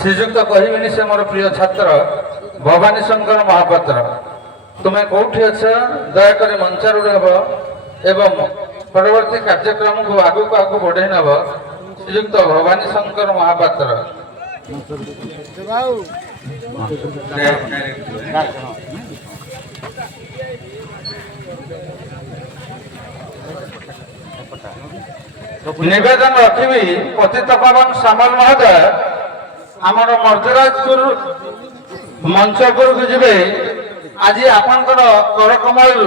श्रीजुक्त कहबी से मोर प्रिय छात्र भवानी शंकर महापात्र तुम्हें कौटी अच दयाकोरी मंचारूढ़ हेब एवं परवर्ती कार्यक्रम को आगू को आगू बढ़े नब श्रीजुक्त भवानी शंकर महापात्र निवेदन रखी पतित पावन श्यामल महोदय आमर मर्दराजपुर मंचपुर को जीवे आज आपंकर कर कमल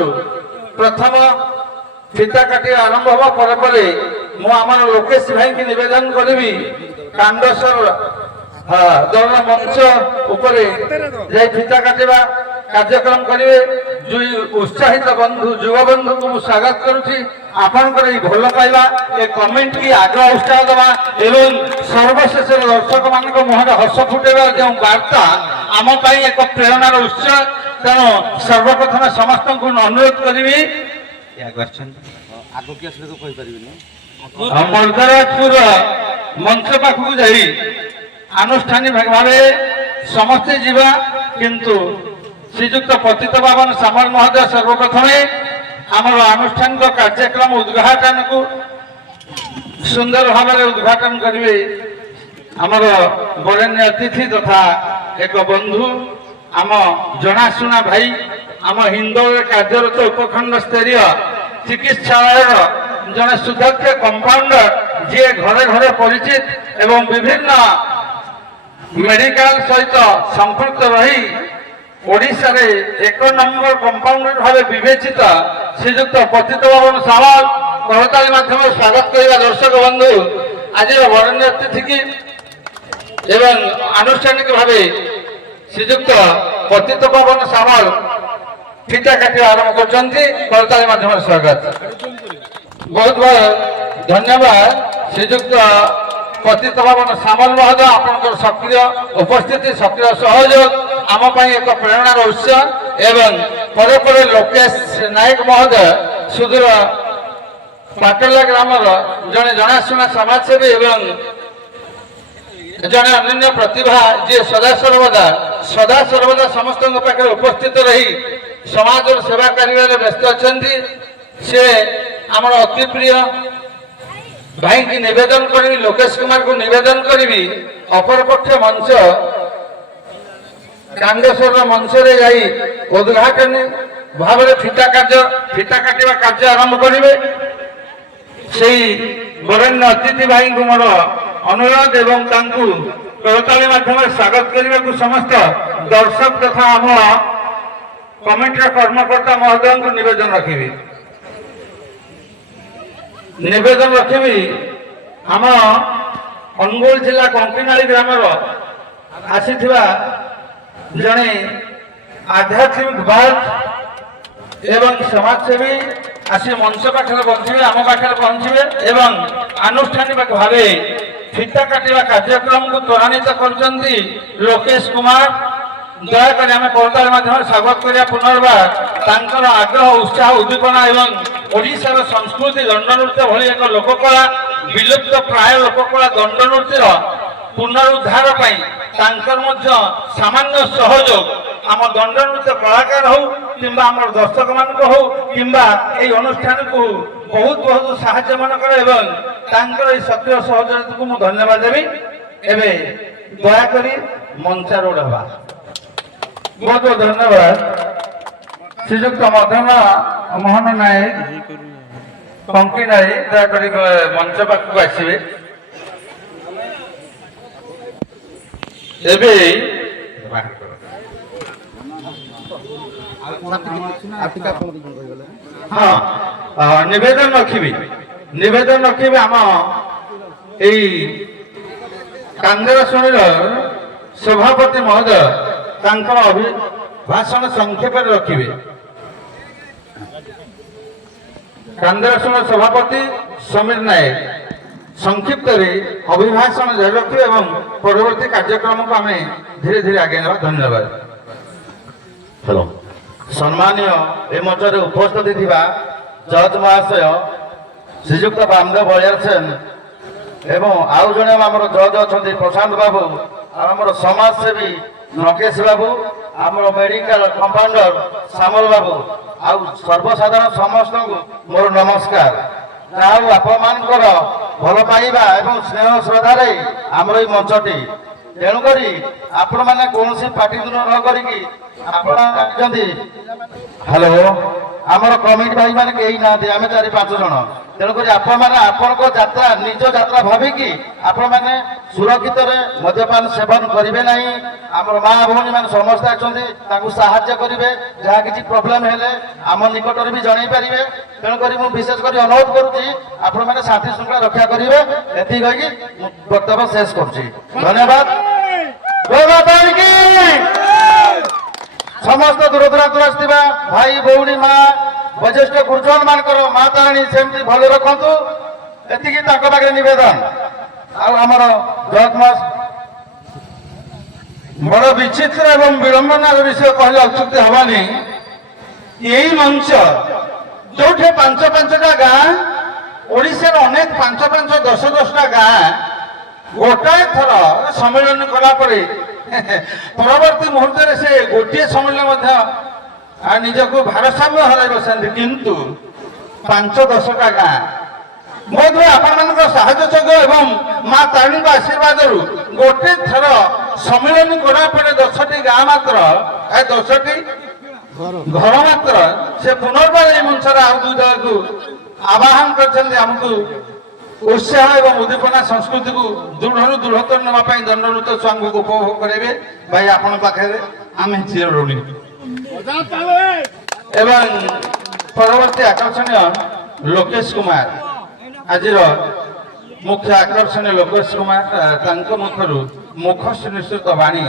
प्रथम फीता काटी आरंभ हवा पर मुझे लोकेश भाई की निवेदन करी कांडसर दल मंच उपर फीता काटा कार्यक्रम करेंगे जो उत्साहित बंधु युवा बंधु को स्वागत करुच्ची आपंकर भल पाइबा ए कमेंट की आग्रह उत्साह देवा एवं सर्वशेष दर्शक मान मुहर हस फुटेवा जो वार्ता आम एक प्रेरणार उत्स तेणु सर्वप्रथम समस्त को अनुरोध करी मर्दराजपुर मंच पाखक जाई आनुष्ठानिक भाव समस्ते जीवा किंतु श्रीजुक्त पतित पावन श्यामल महोदय सर्वप्रथम आमर आनुष्ठानिक कार्यक्रम उद्घाटन को सुंदर भाव उद्घाटन करेंगे आमर बरेण्य अतिथि तथा एक बंधु आम जनाशुना भाई आम हिंदोल कार्यरत उपखंड स्तरीय चिकित्सालय जड़े सुदक्ष कंपाउंडर जी घरे घरे परिचित एवं विभिन्न मेडिकल सहित संपृक्त रही ओडिशा रे एक नंबर कंपाउंडर भाव विवेचित श्रीजुक्त पतित पावन श्यामल करताली माध्यम स्वागत करवा दर्शक बंधु आज बरेण्य अतिथि की एवं आनुष्ठानिक भाव श्रीजुक्त पतित पावन श्यामल फीता काटा आरंभ करताली माध्यम स्वागत बहुत बहुत धन्यवाद श्रीजुक्त पतित पावन श्यामल महोदय आपंकर सक्रिय उपस्थिति सक्रिय सहयोग आम एक प्रेरणार उत्स एवं परे परे लोकेश नायक महोदय सुदूर पाटला ग्रामर जड़े जनाशुना समाजसेवी एवं जड़े अन्य प्रतिभा जी सदा सर्वदा समस्त पाखे उपस्थित रही समाज सेवा कर व्यस्त अच्छा से आम अति प्रिय भाई की निवेदन करी लोकेश कुमार को निवेदन करी अपरपक्ष मंच कांडेश्वर मंच रे जाई उद्घाटन भाव फीता काटा कार्य आरंभ करेंगे से बरेण्य अतिथि भाई को मोर अनुरोध एवं करताली माध्यम स्वागत करने को समस्त दर्शक तथा आम कमिटी कर्मकर्ता महोदय को निवेदन रखी आम अनुगोल जिला कंकीनाली ग्राम आसी जड़े आध्यात्मिक बात एवं समाजसेवी आसी मंच पाखे पहुंचे आम पाखे पहुंचे एवं आनुष्ठानिक भाव फीता काटा कार्यक्रम को त्वरान्वित कर लोकेश कुमार दयाकोरी आम करताली माध्यम स्वागत करिया पुनर्बार तांकर आग्रह उत्साह उद्दीपना एवं ओडिशार संस्कृति दंड नृत्य भली एक लोककला विलुप्त प्राय लोककला दंड नृत्य पुनरुद्धार सामान्य सहयोग आम दंड नृत्य कलाकार हो कि दर्शक मान हो कि अनुष्ठान को बहुत बहुत साहाय्य मनकर एवं सक्रिय सहयोग को मुझे धन्यवाद देवी एवं दयाकोरी मंचारूढ़ हवा बहुत बहुत धन्यवाद श्रीजुक्त मदन मोहन नायक कंकी नायक दयाकोरी मंच पाखक आसवे हाँ निवेदन रखी आम कांदेरशुणीर सभापति महोदय अभिभाषण संक्षेप रखिए कांदेरशुण सभापति समीर नायक संक्षिप्त अभिभाषण जारी रखिए एवं परवर्ती कार्यक्रम को आम धीरे धीरे आगे ना धन्यवाद। हेलो सम्मानीय ए मंचर उपस्थित जज महाशय श्रीजुक्त बामदेव बलियार सेन एवं आउ जड़े आम जज अच्छा प्रशांत बाबू ଆଉ ଆମର ସମାଜସେବୀ ନକେଶ ବାବୁ, ଆମର ମେଡିକାଲ କମ୍ପାଉଣ୍ଡର ଶ୍ୟାମଲ ବାବୁ, ଆଉ ସର୍ବସାଧାରଣ ସମସ୍ତଙ୍କୁ ମୋର ନମସ୍କାର। ଯାହା ହଉ ଆପଣମାନଙ୍କର ଭଲ ପାଇବା ଏବଂ ସ୍ନେହ ଶ୍ରଦ୍ଧାରେ ଆମର ଏଇ ମଞ୍ଚଟି, ତେଣୁକରି ଆପଣମାନେ କୌଣସି ପାଟିତୁଣ୍ଡ ନ କରିକି ଆପଣ ଜାଣିଛନ୍ତି। ହ୍ୟାଲୋ, ଆମର କମିଟି ଭାଇ ମାନେ କେହି ନାହାନ୍ତି, ଆମେ 4-5 ଜଣ। ତେଣୁକରି ଆପଣମାନେ ଆପଣଙ୍କ ଯାତ୍ରା ନିଜ ଯାତ୍ରା ଭାବିକି ଆପଣମାନେ ସୁରକ୍ଷିତରେ ମଦ୍ୟପାନ ସେବନ କରିବେ ନାହିଁ। ଆମର ମା ଭଉଣୀ ମାନେ ସମସ୍ତେ ଅଛନ୍ତି, ତାଙ୍କୁ ସାହାଯ୍ୟ କରିବେ। ଯାହା କିଛି ପ୍ରୋବ୍ଲେମ ହେଲେ ଆମ ନିକଟରେ ବି ଜଣାଇ ପାରିବେ। ତେଣୁକରି ମୁଁ ବିଶେଷ କରି ଅନୁରୋଧ କରୁଛି ଆପଣମାନେ ଶାନ୍ତି ଶୃଙ୍ଖଳା ରକ୍ଷା କରିବେ। ଏତିକି କହିକି ମୁଁ ବକ୍ତବ୍ୟ ଶେଷ କରୁଛି। ଧନ୍ୟବାଦ। ଜୟ ମାତା କି। ସମସ୍ତ ଦୂରଦୂରାନ୍ତରୁ ଆସିଥିବା ଭାଇ ଭଉଣୀ ମା ବୈଜ୍ୟେଷ୍ଠ ଗୁରୁଜନ ମାନଙ୍କର ମା ତାରିଣୀ ସେମିତି ଭଲ ରଖନ୍ତୁ, ଏତିକି ତାଙ୍କ ପାଖରେ ନିବେଦନ। ଆଉ ଆମର ଜଗନ୍ନାଥ ବଡ଼ ବିଚିତ୍ର ଏବଂ ବିଡ଼ମ୍ବନାର ବିଷୟ କହିଲେ ଅତ୍ୟୁକ୍ତି ହେବାନି। ଏଇ ମଞ୍ଚ ଯୋଉଠି 5-5ଟା ଗାଁ, ଓଡ଼ିଶାର ଅନେକ 5-10ଟା ଗାଁ ଗୋଟାଏ ଥର ସମ୍ମିଳନୀ କଲା ପରେ ପରବର୍ତ୍ତୀ ମୁହୂର୍ତ୍ତରେ ସେ ଗୋଟିଏ ସମ୍ମିଳନୀ ମଧ୍ୟ ନିଜକୁ ଭାରସାମ୍ୟ ହରାଇ ବସନ୍ତି। କିନ୍ତୁ 5-10ଟା ଗାଁ ବୋଧହୁଏ ଆପଣମାନଙ୍କ ସାହାଯ୍ୟ ଯୋଗ ଏବଂ ମା ତାରିଣୀଙ୍କ ଆଶୀର୍ବାଦରୁ ଗୋଟେ ଥର ସମ୍ମିଳନୀ କଲା ପରେ 10ଟି ଗାଁ ମାତ୍ର, 10ଟି ଘର ମାତ୍ର ସେ ପୁନର୍ବାର ଏହି ମଞ୍ଚରେ ଆଉ 2 ଦଳକୁ ଆବାହନ କରିଛନ୍ତି। ଆମକୁ ଉତ୍ସାହ ଏବଂ ଉଦ୍ଦୀପନା ସଂସ୍କୃତିକୁ ଦୃଢ଼ରୁ ଦୃଢ଼ତର ନେବା ପାଇଁ ଦଣ୍ଡନୃତ୍ୟ ଛୁଆଙ୍କୁ ଉପଭୋଗ କରିବେ। ଭାଇ ଆପଣଙ୍କ ପାଖରେ ଆମେ ଚିରଋଣୀ। ଏବଂ ପରବର୍ତ୍ତୀ ଆକର୍ଷଣୀୟ ଲୋକେଶ କୁମାର, ଆଜିର ମୁଖ୍ୟ ଆକର୍ଷଣୀୟ ଲୋକେଶ କୁମାର, ତାଙ୍କ ମୁଖରୁ ମୁଖସ୍ଥ ନିଶ୍ଚିତ ବାଣୀ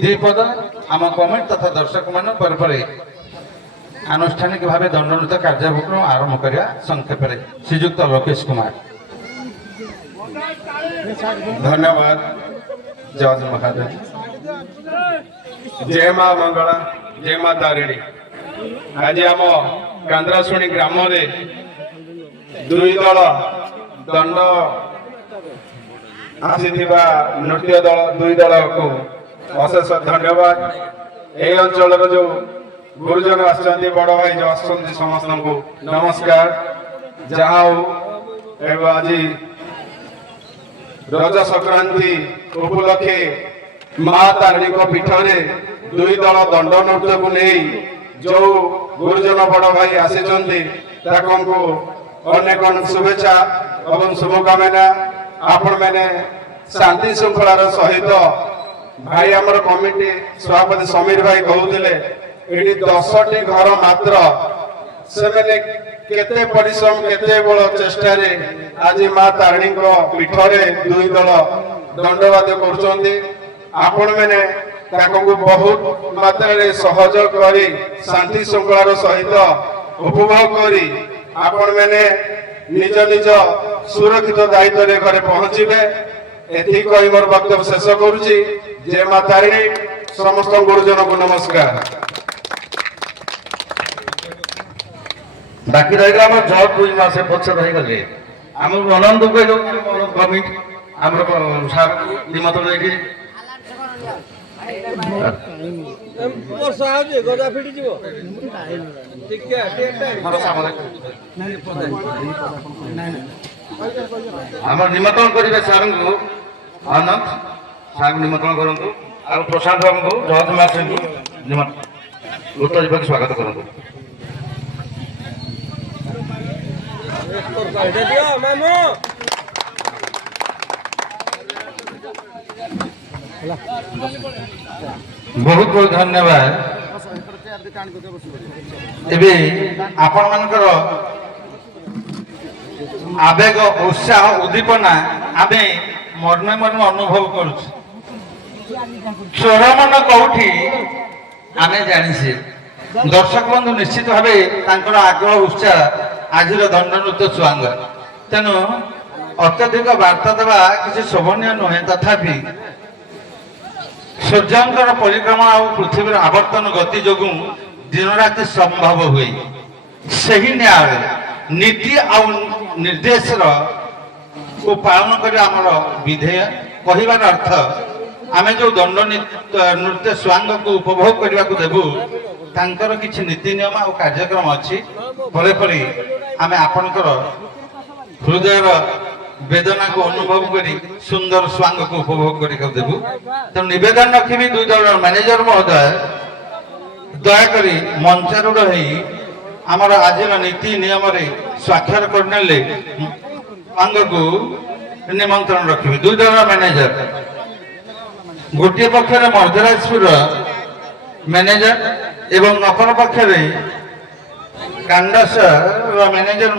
2 ପଦ ଆମ କମିଟି ତଥା ଦର୍ଶକମାନଙ୍କ ପରେ ପରେ ଆନୁଷ୍ଠାନିକ ଭାବେ ଦଣ୍ଡନୃତ୍ୟ କାର୍ଯ୍ୟକ୍ରମ ଆରମ୍ଭ କରିବା। ସଂକ୍ଷେପରେ ଶ୍ରୀଯୁକ୍ତ ଲୋକେଶ କୁମାର। धन्यवाद जज महादेव। जय मां मंगला, जय मां तारिणी। आज आम कांद्राशुणी ग्राम रे 2 दल दंड आसीथिबा नृत्य दल 2 दल को अशेष धन्यवाद। ए अंचल जो गुरुजन आसचंदी, बड़ भाई जो आसचंदी, समस्त को नमस्कार। जहाँ आज रज संक्रांति उपलक्षे मां तारिणी पीठ में 2 दल दंड नृत्य को नहीं जो गुरुजन बड़ भाई आसीचंदी ताको अनेक शुभेच्छा और शुभकामना। आपण मैंने शांति श्रृंखलार सहित भाई आमर कमिटी सभापति समीर भाई कहते ये 10टी घर मात्र से केते परिश्रम केते बड़ चेष्टा रे आज मां तारिणी पीठ रे 2 दल दंडवाद्य करुचंदी। आपण मैंने ताको बहुत मात्रा रे सहयोग करी शांति श्रृंखलार सहित उपभोग करी आपण मैंने निज निज सुरक्षित दायित्व रे घरे पहुंचीबे। एथि कहि मोर वक्तव्य शेष करूची। जय मां तारिणी। समस्त गुरुजन को नमस्कार। बाकी रहा आम जज 2 मास पछर रही गले आम अनंत कहलु कमिटी आम सार निमंत्रण देखे आम निमंत्रण करेंगे सार को अनंत सार निमंत्रण करूँ और प्रशांत बाबू को जज मास उत्तर जीवन स्वागत करूँ। बहुत बहुत धन्यवाद। एबे आपण मानकर आवेग उत्साह उद्दीपना आमे मर्मे मर्मे अनुभव करूँ। स्वर मन कौटी आमे जानी दर्शक बंधु निश्चित भाव आग्रह उत्साह आज दंड नृत्य छुआंग तेणु अत्यधिक वार्ता देवा किसी शोभनीय नुहे। तथापि सूर्यंकर परिक्रमा और पृथ्वी आवर्तन गति जो दिन राति संभव हुए सही न्याय नीति और निर्देश को पालन कर विधेय कहबार अर्थ ଆମେ ଯେଉଁ ଦଣ୍ଡ ନୃତ୍ୟ ସ୍ୱାଙ୍ଗକୁ ଉପଭୋଗ କରିବାକୁ ଦେବୁ ତାଙ୍କର କିଛି ନୀତି ନିୟମ ଆଉ କାର୍ଯ୍ୟକ୍ରମ ଅଛି। ପରେ ପରେ ଆମେ ଆପଣଙ୍କର ହୃଦୟର ବେଦନାକୁ ଅନୁଭବ କରି ସୁନ୍ଦର ସ୍ୱାଙ୍ଗକୁ ଉପଭୋଗ କରିବାକୁ ଦେବୁ। ତେଣୁ ନିବେଦନ ରଖିବି ଦୁଇ ଦଳର ମ୍ୟାନେଜର ମହୋଦୟ ଦୟାକରି ମଞ୍ଚାରୂଢ଼ ହେଇ ଆମର ଆଜିର ନୀତି ନିୟମରେ ସ୍ୱାକ୍ଷର କରିନେଲେ ସ୍ୱାଙ୍ଗକୁ ନିମନ୍ତ୍ରଣ ରଖିବି। ଦୁଇ ଦଳର ମ୍ୟାନେଜର, ଗୋଟିଏ ପକ୍ଷରେ ମର୍ଦ୍ଦରାଜପୁର ମ୍ୟାନେଜର ଏବଂ ଅପର ପକ୍ଷରେ କାଣ୍ଡସର ମ୍ୟାନେଜର